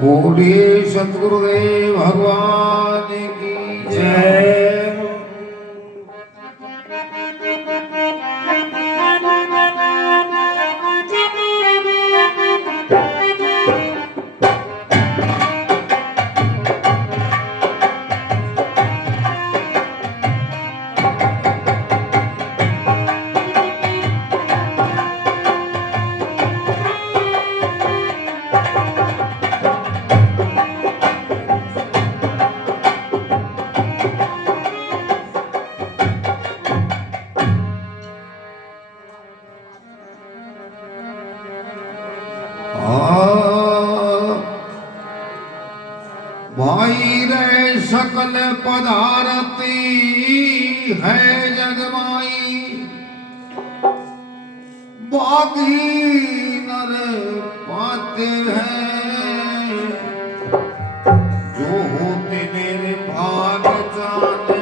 बोले सतगुरुदेव भगवान की जय। भाई रे सकल पदारती है जगमाई, बाकी नर पाते हैं जो होते मेरे भाग चांदड़े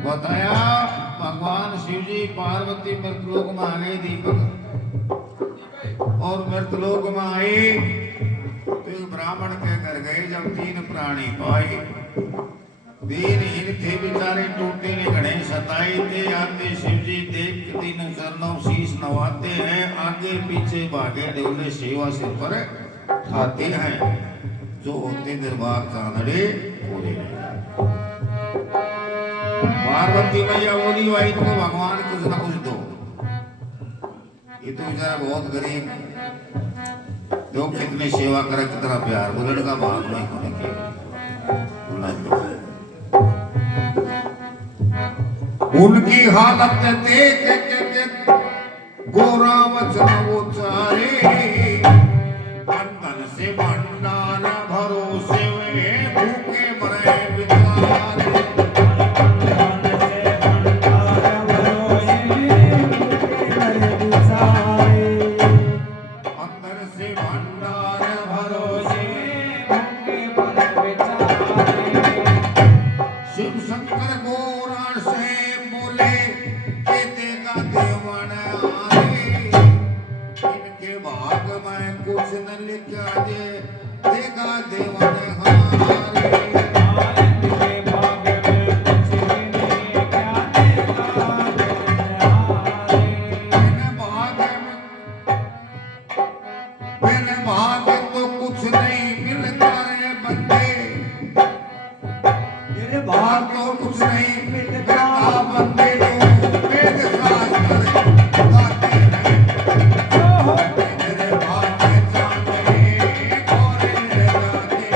बताया भगवान शिव जी पार्वती मृतलोक में आ गए दीपक, और मृतलोक में आए तो ब्राह्मण के घर गए। जब तीन प्राणी पाए, दीनहीन थे बेचारे, टूटे ने घड़े सताए थे। आते शिव जी देख तीन चरणों शीश नवाते हैं, आगे पीछे भागे डोले सेवा सिर पर खाते हैं, जो होते निर्वाक चांदड़े पूरे। पार्वती मैया बोली भाई तुमको भगवान कुछ ना कुछ दो, ये तो बेचारा बहुत गरीब, जो कितने सेवा करे कितना प्यार, वो लड़का भाग नहीं होने के उनकी हालत देख के गोरा वचन उचारे, बंधन से भंडार भरोसे में भूखे मरे बेचारे। बाहर तो कुछ नहीं मिलता बंदे को वेद शास्त्र गाते हैं तेरे भाग में चांदनी कोरे जाते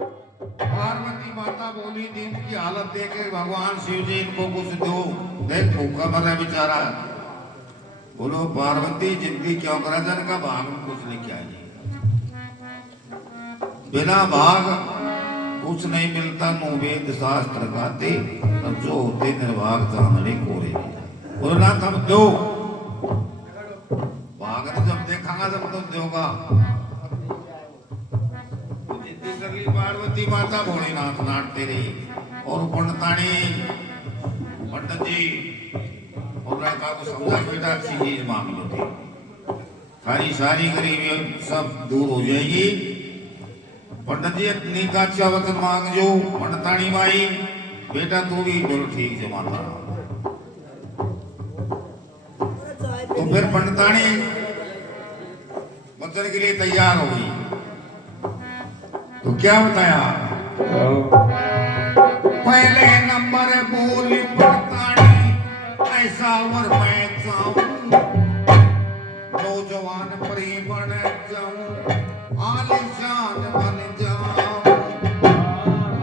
पार्वती माता बोली दिन की हालत देख के भगवान शिव जी इनको कुछ दो देख भूखा मर रहा बेचारा बोलो पार्वती जिंदगी क्यों करा जन का भाग में कुछ लेके आई बिना भाग कुछ नहीं मिलता नो वेद शास्त्र गाते तब जो होते निर्भाग चांदनी कोरे बोलो ना तब दो भाग तो जब देखांगा जब तो दोगा जिद्दी कर ली पार्वती माता भोलेनाथ नाटते रही और पंडितानी पंडित जी और लड़का को समझा बेटा अच्छी चीज मांग लो थी सारी सारी गरीबी सब दूर हो जाएगी पंडित जी इतनी का अच्छा वचन मांग जो पंडितानी माई बेटा तू भी बोल ठीक है माता तो फिर पंडितानी वचन के लिए तैयार हो गई तो क्या बताया पहले नंबर बोली पंडितानी ऐसा वर मैं चाहूं नौजवान परी बन जाऊं आलिशान बन जाऊं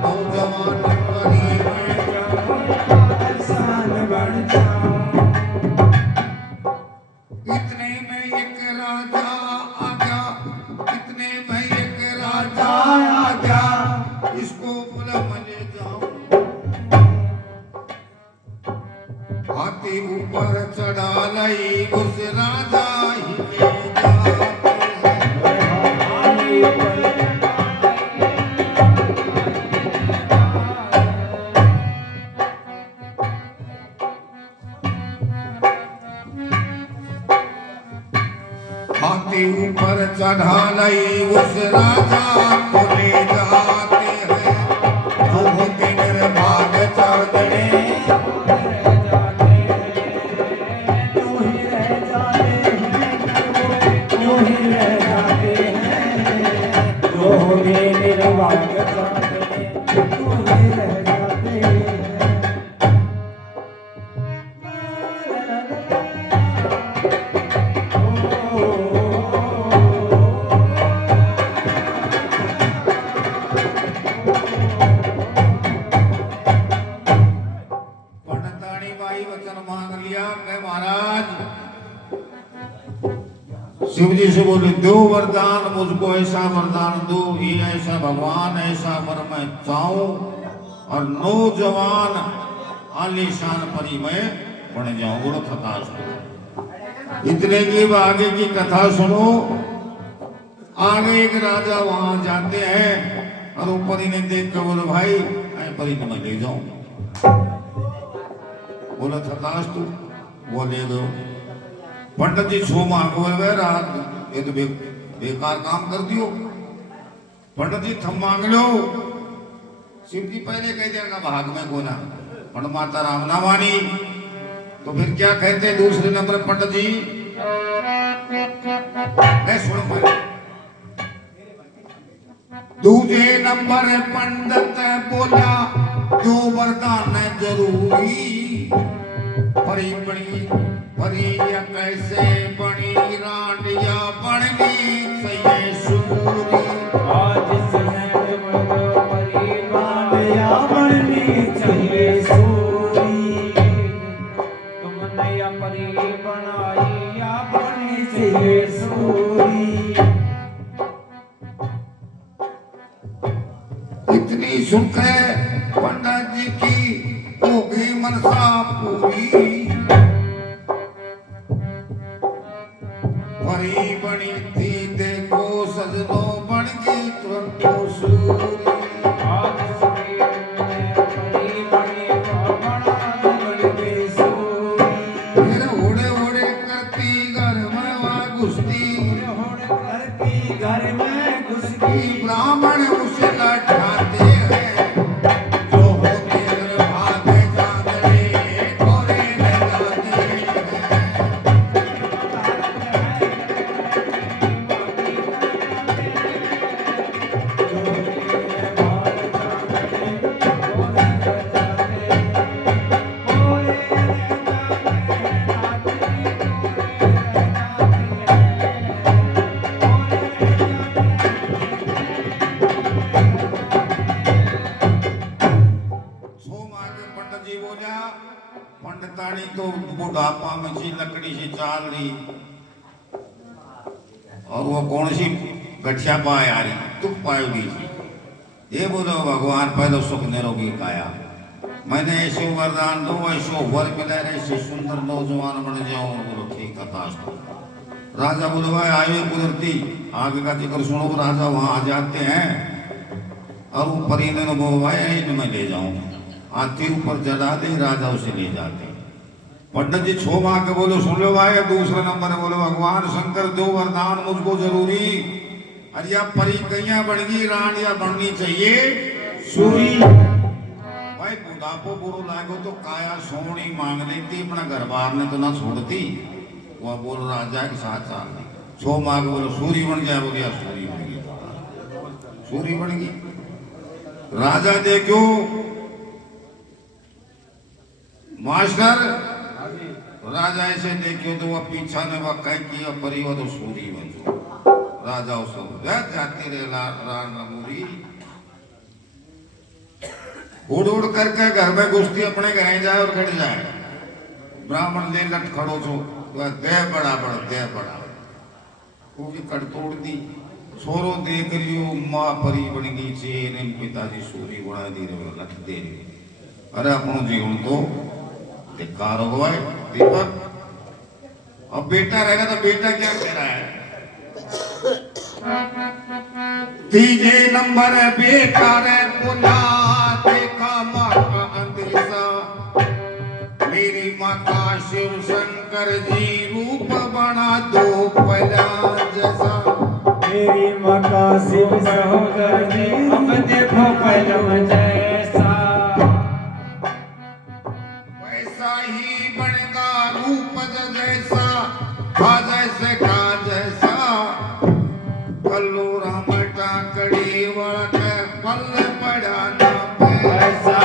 नौजवान परी बन जाऊं आलिशान बन जाऊं इतने में एक राजा आ गया इतने में एक राजा आ गया इसको बोला मैं ले जाऊं हाथी ऊपर चढ़ा लई उस राजा ही ले हाथी ऊपर चढ़ा लई उस राजा को ले जाते हैं जो होते निर्भाग चांदने शिव जी से बोले दो वरदान मुझको ऐसा वरदान दो ये ऐसा भगवान ऐसा वर मैं चाहूं और नौजवान आलीशान परी मैं बन जाऊं बोलो तथास्तु इतने की आगे की कथा सुनो आगे एक राजा वहां जाते हैं और वो परी ने देख कर बोले भाई मैं परी ने मैं ले जाऊं बोला तथास्तु वो ले दो पंडित जी छो मांगो रात ये तो बेकार काम कर दियो पंडित जी थम मांग लो शिव जी पहले कह देगा भाग में कोना पंडित माता राम ना मानी तो फिर क्या कहते दूसरे नंबर पंडित जी नहीं सुनो पहले दूसरे नंबर पंडित बोला दो वरदान जरूरी परी बड़ी परिया कैसे बनी रांडिया बननी सही सूरी आज समय परी रांडिया बननी चाहिए सूरी तुमने या परी बनाई या बनी चाहिए सूरी इतनी सुख है पंडित जी की हो गई मनसा पूरी परी बनी थी देखो सजनो बन गई तुरंत सूरी आज परी बनी तो बना बन गई सूरी फिर उड़े उड़े करती घर में वहाँ घुसती करती घर में घुसती ब्राह्मण उसे लठाते हैं जो होते निर्भाग चांदनी पंडितानी तो बुढ़ापा में सी लकड़ी से चाल रही और वो कौन सी गठिया पाए आ रही तुम पाएगी ये बोलो भगवान पहले सुख निरोगी काया मैंने ऐसे वरदान दो ऐसो वर मिले ऐसे सुंदर नौजवान बन जाओ बोलो ठीक है राजा बोलो भाई आयो कुदरती आगे का जिक्र सुनो राजा वहां आ जाते हैं और वो परिंदे ने बोलो भाई मैं ले जाऊं हाथी ऊपर चढ़ा दे राजा उसे ले जाते पंडित जी छो माँ के बोलो सुन लो भाई दूसरा नंबर है बोलो भगवान शंकर दो वरदान मुझको जरूरी अरे या परी कैया बन गई रानिया बननी चाहिए सूरी भाई बुढ़ापो बुरो लागो तो काया सोनी मांग लेती अपना घर बार ने तो ना छोड़ती वह बोल राजा के साथ साल छो माँ के बोलो सूरी बन गया बोलिया सूरी बन गई सूरी बन गई राजा देखो मास्टर राजा ऐसे देखियो तो वह पीछा ने वह कह किया परिवा तो सूरी बन राजा उसे जाती रे रानमुरी उड़ उड़ करके घर में घुसती अपने घर जाए और खड़ जाए ब्राह्मण ले लट खड़ो छो वह दे बड़ा वो भी कट तोड़ दी छोरो देख लियो माँ परी बन गई चेन पिताजी सूरी बना दी रहे लट दे रही अरे अपनो जीवन तो धिक्कार हो गया दीपक अब बेटा रहेगा तो बेटा क्या कह रहा है तीजे नंबर बेटा रे बोला देखा माँ का अंदेशा मेरी माता शिव शंकर जी रूप बना दो पहला जैसा मेरी माता शिव शंकर जी रूप देखो पहला जैसा वैसा ही बनेगा रूप जैसा खा जैसे खा जैसा कल्लू राम टाकड़ी वाला पल पड़ा ना पैसा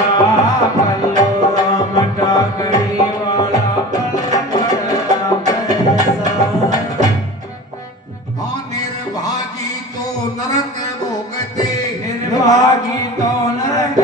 कल्लू राम टाकड़ी वाला पल पड़ा पैसा हाँ निर्भागी तो नरक भोगते निर्भागी तो नरक